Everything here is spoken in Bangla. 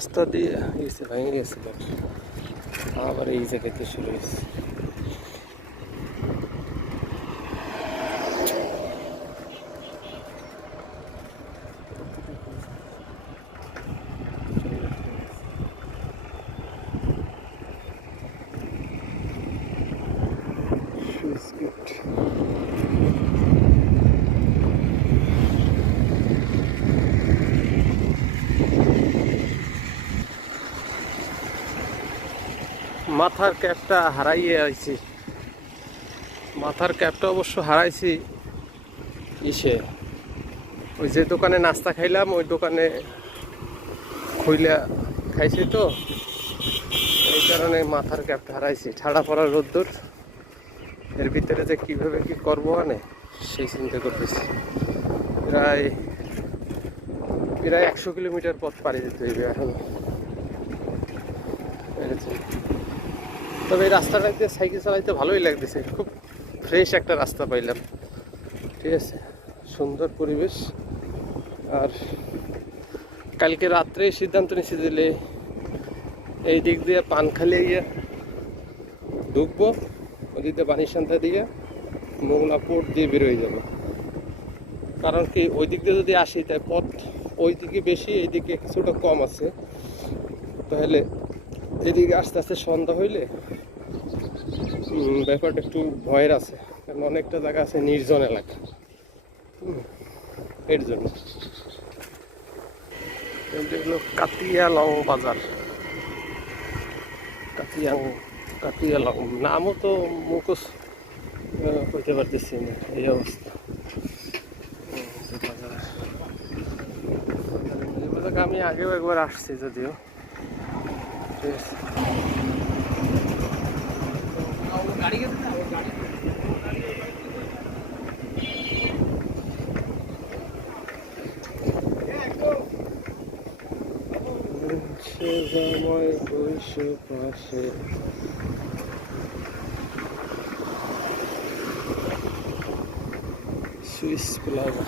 রাস্তা দিয়ে গেছে, ভেঙে গেছিল, আবার এই জায়গাতে শুরু হয়েছে। মাথার ক্যাপটা হারাইয়ে আইছি, মাথার ক্যাপটা অবশ্য হারাইছি ইসে, ওই যে দোকানে নাস্তা খাইলাম ওই দোকানে খুইলা খাইছি, তো এই কারণে মাথার ক্যাপটা হারাইছি। ঠাড়া পড়া রোদ্দুর, এর ভিতরে যে কীভাবে কী করবো মানে সেই চিন্তা করতেছি। প্রায় 100 কিলোমিটার পথ পাড়ি দিতে হইবে এখন। তবে এই রাস্তাটাতে সাইকেল চালাইতে ভালোই লাগতেছে, খুব ফ্রেশ একটা রাস্তা পাইলাম। ঠিক আছে, সুন্দর পরিবেশ। আর কালকে রাত্রে সিদ্ধান্ত নিয়েছি দিলে এই দিক দিয়ে পানখালি গিয়ে ঢুকবো, ওই দিক দিয়ে বানিসান্তা দিয়ে মোংলা পোর্ট দিয়ে বেরোয় যাব। কারণ কি ওই দিক দিয়ে যদি আসি তাই পথ ওই দিকে বেশি, এই দিকে কিছুটা কম আছে, তাহলে এদিকে আস্তে আস্তে সন্ধ্যা হইলে ব্যাপারটা একটু ভয়ের আছে, কারণ অনেকটা জায়গা আছে নির্জন এলাকা, এর জন্য। এগুলো কাতিয়ালং বাজার, কাতিয়ালং নামও তো মুখোশ করতে পারতেছি না, এই অবস্থা। আমি আগেও একবার আসছি যদিও। ঠিক আছে, পাশে সুইস প্লাজা।